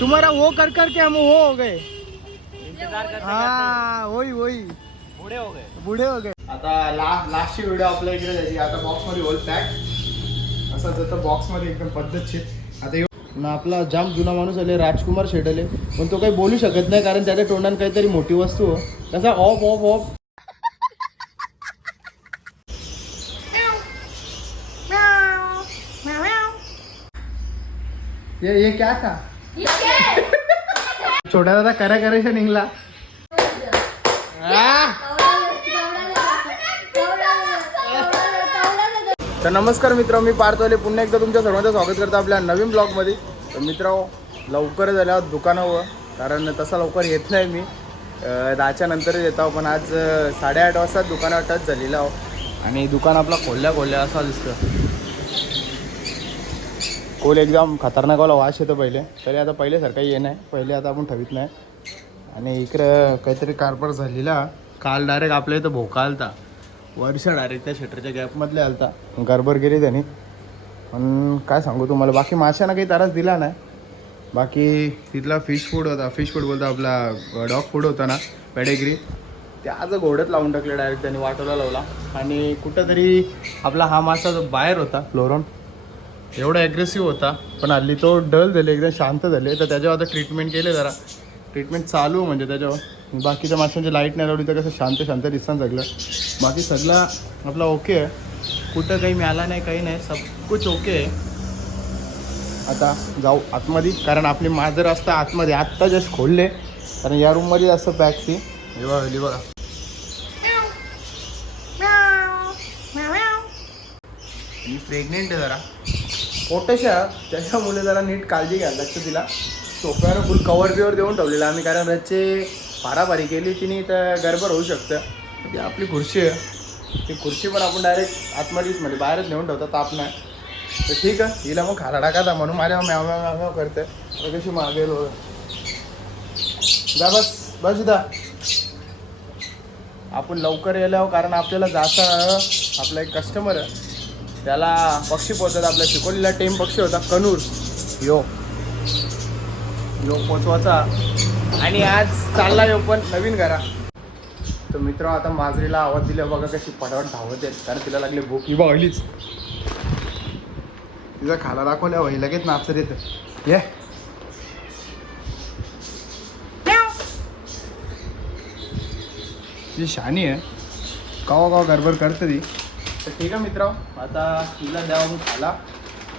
तुम्हारा वो कर कर के हम वो हो गए। इंतजार करते हाँ वही वही। करते बूढ़े हो गए। बुढे हो गए। आता ला लास्टची व्हिडिओ आपल्या इकडे झाली आता बॉक्समध्ये होल पॅक असं जातं बॉक्समध्ये एकदम पद्धतशीर आता ह्यो- ना आपला जाम जुना माणूस आले राजकुमार शेडले. पण तो काही बोलू शकत नाही कारण त्याच्या तोंडात काहीतरी मोठी वस्तू हो. कसा ऑफ ऑफ ऑफ ये ये क्या था? छोटा दादा करा करायचा निघला. तर नमस्कार मित्र मी पार्थवाले पुन्हा एकदा तुमच्या सर्वांचं स्वागत करतो आपल्या नवीन ब्लॉगमध्ये. तर मित्र लवकर झाल्यावर दुकानावर कारण तसा लवकर येत नाही मी. दहाच्या नंतरच येतो पण आज साडेआठ वाजता दुकानावर टच झालेला आहो. आणि दुकान आपला खोलल्या खोलल्या असा दिसतं. कोल एकदम खतरनाक वाला वास येतो पहिले. तरी आता पहिल्यासारखं ये नाही पहिले आता आपण ठेवीत नाही. आणि इकडं काहीतरी कारभार झालेला. काल डायरेक्ट आपल्या इथं भोका आलता. वर्ष डायरेक्ट त्या शटरच्या गॅपमधले आलता. गरबर गेली त्यांनी. पण काय सांगू तुम्हाला? बाकी माशांना काही त्रास दिला नाही. बाकी तिथला फिश फूड होता. फिश फूड बोलतो आपला डॉग फूड होता ना पेडेग्री ते आज घोड्यात लावून टाकले डायरेक्ट त्यांनी वाटोला लावला. आणि कुठंतरी आपला हा मासा जो बाहेर होता फ्लोरॉन एवढा ॲग्रेसिव्ह होता पण हल्ली तो डल झाले एकदम शांत झाले. तर त्याच्यावर आता ट्रीटमेंट केले जरा. ट्रीटमेंट चालू म्हणजे त्याच्यावर. बाकीच्या माशांची लाइट नाही लावली तर कसं शांत शांत दिसतं सगळं. बाकी सगळा आपला ओके आहे. कुठं काही मिळाला नाही काही नाही सब कुछ ओके आहे. आता जाऊ आतमध्ये कारण आपली माजर असता आतमध्ये. आत्ता जस्ट खोलले. कारण या रूममध्ये असतं पॅक ती. हे बघा हे बघा. प्रेग्नेंट आहे जरा. छोट्याशा त्याच्यामुळे जरा नीट काळजी घ्यायला लागतं तिला सोफ्यावर फुल कवर बिवर देऊन ठेवलेलं आम्ही कारण रचे पारापारी केली तिने तर गडबड होऊ शकतं. ती आपली खुर्ची आहे. ती खुर्ची पण आपण डायरेक्ट आतमध्येच म्हणजे बाहेरच नेऊन ठेवतो ताप नाही. तर ठीक आहे हिला मग खाला टाकायचा म्हणून माझ्या म्याव म्याव म्याव म्याव करते. कशी मागेल वगैरे. जा बस बस इथं. आपण लवकर यायला कारण आपल्याला जास्त आपला एक कस्टमर आहे. त्याला पक्षी पोचतात आपल्या चिकोलीला टेम पक्षी होता कनूर. यो. यो पोचवाचा. आणि आज चालला यो पण नवीन घरा. तर मित्र आता माजरीला आवाज दिला बघा कशी पटापट धावत आहेत. कारण तिला लागली भूक. ही बघलीच तिचा खाला दाखवल्या वही लगेच नाचत येत. ये. ती शानी आहे. कवा कवा गडबड करते ती. तर ठीक आहे मित्र आता तिला द्यावा खाला.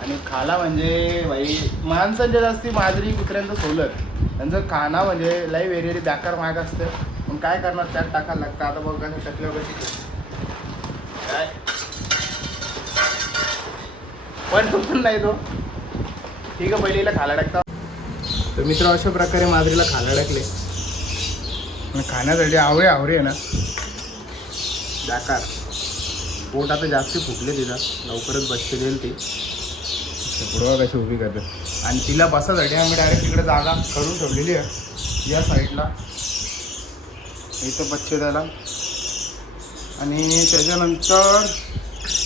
आणि खाला म्हणजे भाई माणसांच्या जास्ती माजरी कुत्र्यांचं सोलर त्यांचं खाना म्हणजे लई वेरियरी बॅकर माग असतं. पण काय करणार? त्यात टाकायला लागतं. आता बघ कसं टाकल्यावर कशी काय? पण पण नाही तो. ठीक आहे पहिलीला खाला टाकता. तर मित्र अशा प्रकारे माजरीला खाला टाकले. खाण्यासाठी आवरे आवरे आहे ना. बॅकार. पोट आता जास्त फुटले तिला लवकरच बसते देईल ती. पुढवा कशी उभी करते. आणि तिला बसासाठी आम्ही डायरेक्ट तिकडे जागा करून ठेवलेली आहे. या साईडला इथं बच्चे द्यायला आणि त्याच्यानंतर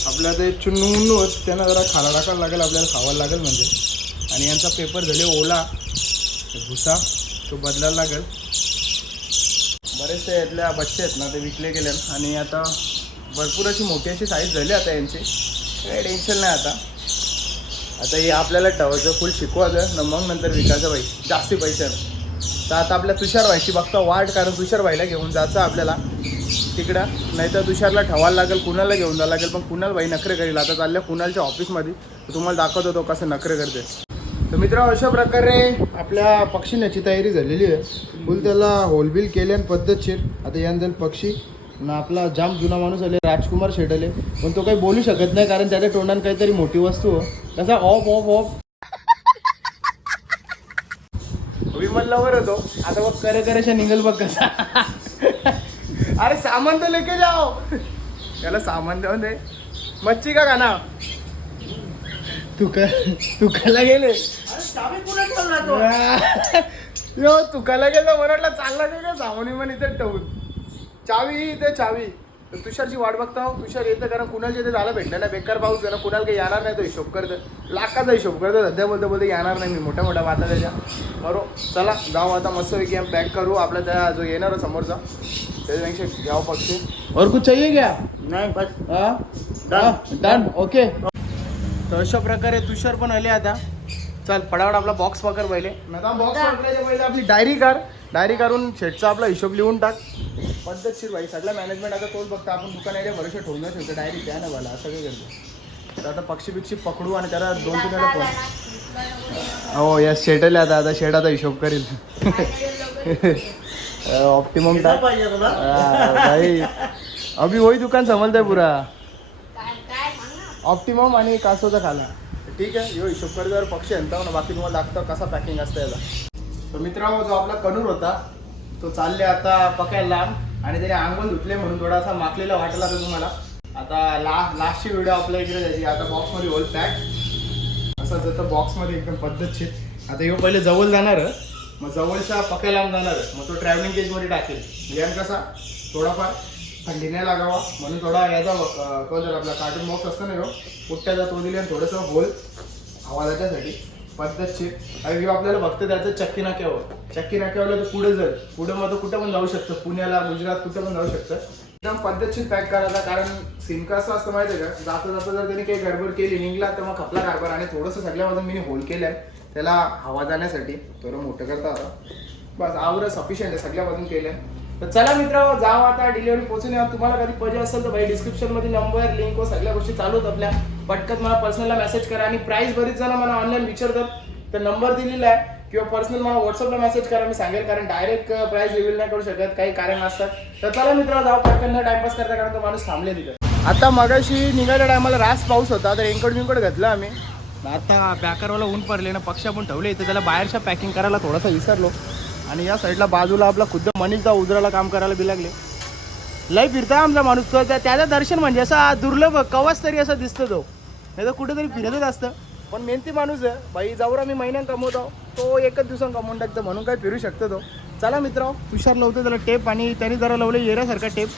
आपल्या ते चुन्नू त्यांना जरा खाला टाकायला लागेल आपल्याला खावायला लागेल म्हणजे. आणि यांचा पेपर झाले ओला. भुसा तो बदलायला लागेल. बरेचसे यातल्या बच्चे आहेत ना ते विकले गेले. आणि आता भरपूर अशी मोठी अशी साईज झाली आता यांची. काही टेन्शन नाही आता. आता हे आपल्याला ठेवायचं फुल शिकवायचं न मग नंतर विकायचं बाई जास्ती पैसे. तर आता आपल्या तुषार भाईची बघता वाट कारण तुषार भाईला घेऊन जायचं आपल्याला. तिकडं. नाही तर तुषारला ठेवायला लागेल कुणाला घेऊन जायला लागेल पण कुणाल भाई नखरे करेल. आता चालल्या कुणालच्या ऑफिसमध्ये तुम्हाला दाखवतो तो कसं नखरे करते. तर मित्र अशा प्रकारे आपल्या पक्षी तयारी झालेली आहे. फुल त्याला होलबिल केल्यान पद्धतशीर. आता यान जाईल पक्षी आपला जाम जुना माणूस आले राजकुमार शेटले पण तो काही बोलू शकत नाही कारण त्याच्या तोंडात काहीतरी मोठी वस्तू हो. कसा of of of Vimal lover होतो आता बघ करे करेशा निघल बघ कसा. अरे सामान तर लेके जाओ. त्याला सामान देऊन दे. मच्छी का खाना? तुका तुकाला गेले. यो तुकाला गेलं म्हटलं चांगला नाही का सामानी पण इथे ठेवून. चावी इथे चावी. तर तुषारची वाट बघता हो. तुषार येतं कारण कुणालच्या इथे झालं भेटलं ना बेकार पाऊस ना कुणाल काही येणार नाही तो हिशोब करतं. लाखाचा हिशोब करतो. सध्या बोलतो बोलतो येणार नाही मी. मोठ्या मोठ्या वाता त्याच्या. बरोबर. चला जाऊ आता मस्तपैकी आम्ही पॅक करू. आपला त्या जो येणार आहे समोरचा त्याच्यापेक्षा घ्यावं पक्षी. और कुछ चाहिए क्या? नहीं बस. डन ओके तर अशा प्रकारे तुषार पण आले आता. चल फटाफट आपला बॉक्स पकड पहिले. बॉक्स पकडायच्या पहिले आपली डायरी काढ. डायरी काढून शेटचा आपला हिशोब लिहून टाक. पद्धतशीर भाई सगळा मॅनेजमेंट आता तोच बघता. आपण दुकान आहे भरोसे ठेवून नाही ठेवतो. डायरी द्या ना मला असं काही करतो. तर आता पक्षी बिक्षी पकडू आणि त्याला दोन तीन वेळा फोन. हो या शेटले आता आता शेट आता हिशोब करील. ऑप्टिमम टाक भाई अभी वही दुकान समजतंय पुरा. ऑप्टिमम आणि कासोचा खाला ठीक आहे. यो हिशोब करतो पक्षी आणता ना. बाकी तुम्हाला दाखतं कसा पॅकिंग असतं याला. तर मित्रांनो जो आपला कनूर होता तो चालले आता पकायला लांब. आणि त्याने आंघोळ धुतले म्हणून थोडासा माकलेला वाटला तर तुम्हाला. आता ला लास्टची व्हिडिओ आपल्या इकडे जायची आता बॉक्समध्ये होल पॅक असं जसं बॉक्समध्ये एकदम पद्धतशीर आता ह्यो पहिले जवळ जाणार मग जवळच्या पकायला लावून जाणार मग तो ट्रॅव्हलिंग केजमध्ये टाकेल. म्हणजे कसा? थोडाफार थंडी नाही लागावा. म्हणून थोडा याचा कलर आपला कार्टून बॉक्स असतो ना ह्यो पुट्ट्याचा तो दिले आणि थोडंसं होल आवाजाच्यासाठी. पद्धतशीर. आणि ह्यो आपल्याला फक्त त्याचं चक्की नाक्यावर. चक्की नाक्यावरला तर पुढे जाईल पुढे मग तो कुठं पण जाऊ शकतं. पुण्याला गुजरात कुठं पण जाऊ शकतं. एकदम पद्धतशीर पॅक करायचा. कारण सिमका असं असतं माहिती आहे का? जाता जाता जर त्यांनी काही गडबड केली निघला तर मग खपला कारभार. आणि थोडंसं सगळ्यामधून मी होल केलं आहे त्याला हवा जाण्यासाठी. थोडं मोठं करता आता बस आवरं सफिशियंट आहे. सगळ्यामधून आहे तर चला मित्र जाऊ आता डिलिव्हरी पोहोचून या तुम्हाला कधी पाहिजे असेल तर भाई डिस्क्रिप्शनमध्ये नंबर लिंक व सगळ्या गोष्टी चालू होत आपल्या. पटकन मला पर्सनलला मेसेज करा आणि प्राइस बरीच जण मला ऑनलाईन विचारतात. तर नंबर दिलेला आहे. किंवा पर्सनल मला व्हॉट्सअपला मेसेज करा. मी सांगेल कारण डायरेक्ट प्राइस रिव्हील नाही करू शकत. काही कारण असतात तर चला मित्र जाऊ. पटकन टाइमपास करता कारण तो माणूस थांबले तिथे आता मगाशी निघाल्या टायमाला रास पाऊस होता. तर रेनकोट बिनकोट घातला आम्ही. आता बॅकरवाला ऊन पडले ना पक्ष पण ठेवले तर त्याला बाहेरच्या पॅकिंग करायला थोडासा विसरलो. आणि या साईडला बाजूला आपला खुद्द मनीषदा उजराला काम करायला बी लागले. लय फिरता आमचा माणूस तो त्या- त्याचं दर्शन म्हणजे असा दुर्लभ कवाच तरी असं दिसतं तो. नाही तर कुठेतरी फिरतच असतं. पण मेहनती माणूस आहे बाई जाऊरा आम्ही महिन्यात कमवतो. तो एकच दिवसात कमवून टाकतो म्हणून काय फिरू शकतो तो. चला मित्र तुषार लावतो त्याला टेप आणि त्याने जरा लावले येऱ्यासारखा टेप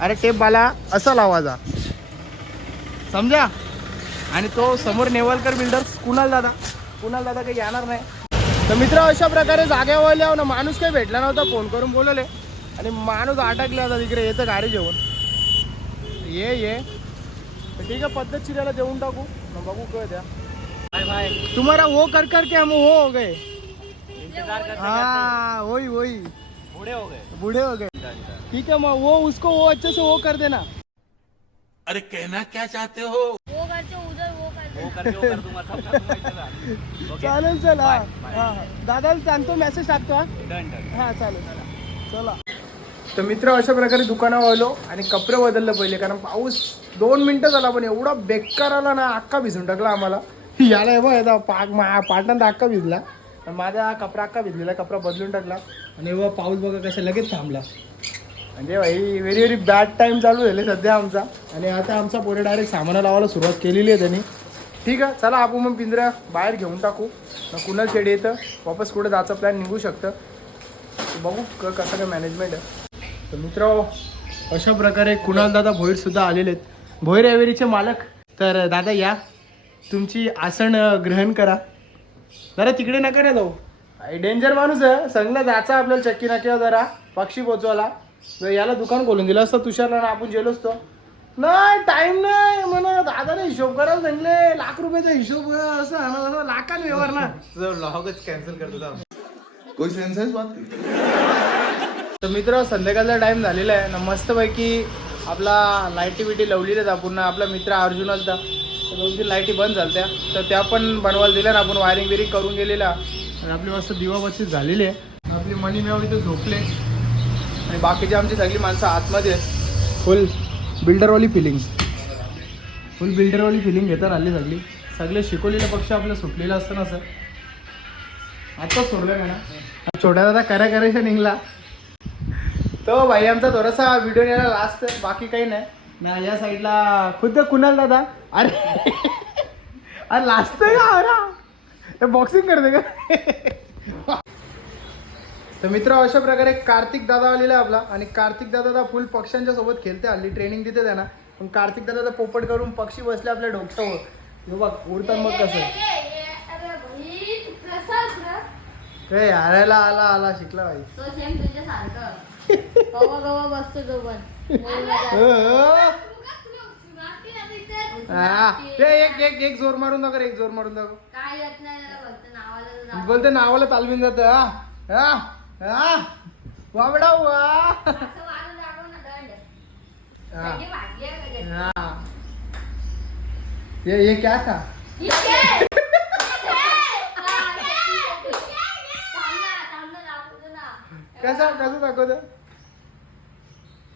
अरे टेप बाला असा लावायचा समजा? आणि तो समोर नेवलकर बिल्डर्स कुणाल दादा. कुणाल दादा काही येणार नाही. तर मित्र अशा प्रकारे लिहाव ना माणूस काही भेटला नव्हता फोन करून बोलवले. आणि माणूस अटकला होता तिकडे येतं गाडी जेवण ये ये. ठीक आहे पद्धतशीर याला देऊन टाकू. मग बघू काय द्या. तुम्हारा वो कर कर के हम वो हो गए. इंतजार करते हाँ वही वही बूढ़े हो गए. बूढ़े हो गए. ठीक है मैं वो उसको वो अच्छे से वो कर देना. अरे कहना क्या चाहते हो? चालेल चला. हा. दादाला सांगतो मेसेज टाकतो हा. डन डन हा चालेल चला. तर मित्र अशा प्रकारे दुकानावर आलो आणि कपडे बदलले पहिले कारण पाऊस दोन मिनिटं झाला पण एवढा बेकार आला ना अक्का भिजून टाकला आम्हाला. याला हे बघ आता पाक मा पाटण अक्का भिजला. आणि माझा कपडा अक्का भिजलेला कपडा बदलून टाकला. आणि एवढा पाऊस बघा कसा लगेच थांबला. म्हणजे भाई व्हेरी व्हेरी बॅड टाईम चालू झाले सध्या आमचा. आणि आता आमचा पुढे डायरेक्ट सामाना लावायला सुरुवात केलेली आहे त्यांनी. ठीक आहे चला आपण मग पिंजऱ्या बाहेर घेऊन टाकू. मग कुणाल शेड येतं वापस कुठं जायचं प्लॅन निघू शकतं. बघू क कसं काय मॅनेजमेंट आहे. तर मित्र अशा प्रकारे कुणाल दादा भोईर सुद्धा आलेले आहेत. भोईर एव्हेरीचे मालक. तर दादा या. तुमची आसन ग्रहण करा. जरा तिकडे नका ना जाऊ. डेंजर माणूस आहे. संगला जायचा आपल्याला चक्की नाक्यावर जरा. पक्षी पोचवायला. याला दुकान खोलून दिलं असतं तुषारला आपण गेलो असतो. नाही टाइम नाही म्हणा दादा हिशोब करायला सांगले लाख रुपयाचा हिशोब असं लाखान व्यवहार ना. कोई सेंस है इस बात की? तर मित्र संध्याकाळचा टाइम झालेला आहे. ना मस्तपैकी आपला लाईटी बिटी लावलेल्या आहेत आपण आपला मित्र अर्जुन आलता तर दोन तीन लाईटी बंद झालत्या. तर त्या पण बनवायला दिल्या ना आपण. वायरिंग बिरिंग करून गेलेला. आणि आपली मस्त दिवाबत्ती झालेली आहे. आपली मनी मेव इथे झोपले. आणि बाकीची आमची सगळी माणसं आतमध्ये. फुल बिल्डरवाली फिलिंग फुल बिल्डरवाली फिलिंग घेतात आली सगळी. सगळे शिकवलेले पक्ष आपलं सुटलेलं असतं ना सर. आता सोडलं का ना छोट्या दादा करा करायचा निघला. तो भाई आमचा थोडासा व्हिडिओ यायला लास्ट बाकी काही नाही. ना या साईडला खुद्द कुणाल दादा? अरे. अरे लास्ट का अरे हे. बॉक्सिंग करते का? तर मित्र अशा प्रकारे कार्तिक दादा आलेला आपला आणि कार्तिक दादा फुल पक्ष्यांच्या सोबत खेळते हल्ली ट्रेनिंग देते त्यांना. पण कार्तिक दादा पोपट करून पक्षी बसले आपल्या डोक्यावर. हे बघ उडतात मग कसं? हारायला आला आला शिकला भाई बसतो तो पण. हा. एक एक एक जोर मारून दाखव एक जोर मारून दाखव. काय येत नाही. बोलते नावाला तालमीन जात हा. हा हा. वावडा वा असं मारून दाखव ना दंड हा. दंडी भाजली आहे का त्याची? हा. ये ये क्या था. हा. कसा कसं दाखवत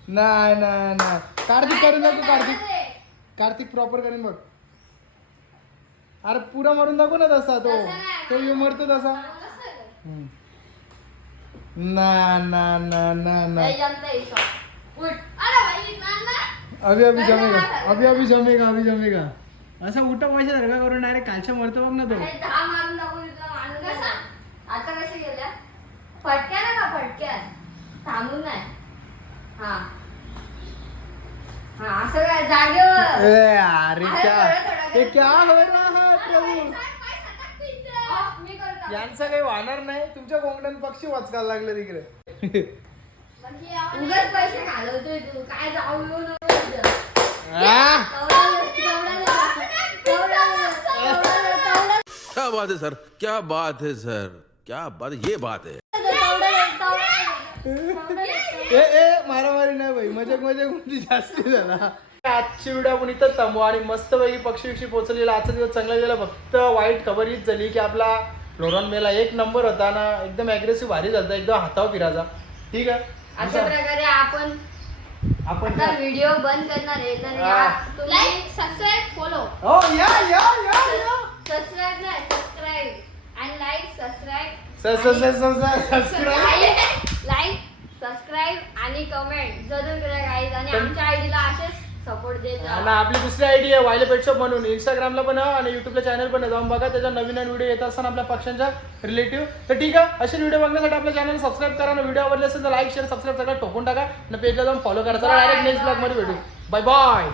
नाही नाही नाही कार्तिक करून दाखव कार्तिक. कार्तिक प्रॉपर करून बघ. अरे पुरा मारून दाखव ना तसा तो. तो यो मरतो तसा. ना ना ना ना ना नाही जमतं हे shot. उठ. अरे भाई, ना, ना. अभी अभी जमेगा. अभी अभी जमेगा अभी जमेगा. असा उठा पैसा सारखा करून डायरेक्ट कालच्या मरतो बघ ना तो. कसा? का थांबून नाही हा. हा असं काय? जागेवर. ए अरे क्या. क्या हो रहा है प्रभू? हा. यांचं काही वाहणार नाही. तुमच्या कोंबड्यान पक्षी वाचकायला लागले तिकडे. उगाच पैसे घालवतोय तू. काय जाऊ क्या बात है सर? क्या बात है सर? क्या बात ये बात है। ए ए मारामारी नाही भाई मजाक मजाकमध्ये जास्ती झाला. आजची व्हिडिओ आपण इथं थांबू आणि मस्त पैकी पक्षी विक्षी पोहोचलेला आजचा दिवस चांगला गेला फक्त वाईट खबर हीच झाली की आपला फ्लोरॉन मेला एक नंबर होता ना एकदम अग्रेसिव्ह भारी झाला एकदम हातावर फिरायचा. ठीक आहे? अशा प्रकारे आपण आपण आता व्हिडिओ बंद करणार आहे तर हा. लाईक सबस्क्राईब फॉलो हो या या या या. सबस्क्राईब नाही सबस्क्राईब आणि लाईक सबस्क्राईब स- स- स- स- स- सबस्क्राईब लाईक सबस्क्राईब आणि कमेंट जरूर करा गाईज आणि आमच्या आयडीला असेच सपोर्ट देत आणि राहा. आपली दुसरी आयडी आहे वायले पेट शॉप म्हणून. इंस्टाग्रामला पण आहे आणि युट्यूबला चॅनल पण आहे. जाऊन बघा त्याच्या नवीन नवीन व्हिडिओ येत असताना आपल्या पक्षांच्या रिलेटिव्ह तर ठीक आहे असे व्हिडिओ बघण्यासाठी आपल्या चॅनल सबस्क्राईब करा. आणि व्हिडिओ आवडले असेल तर लाईक शेअर सबस्क्राईब सगळं ठोकून टाका. आणि पेजला जाऊन फॉलो करा. चला डायरेक्ट नेक्स्ट ब्लॉगमध्ये भेटू. Bye bye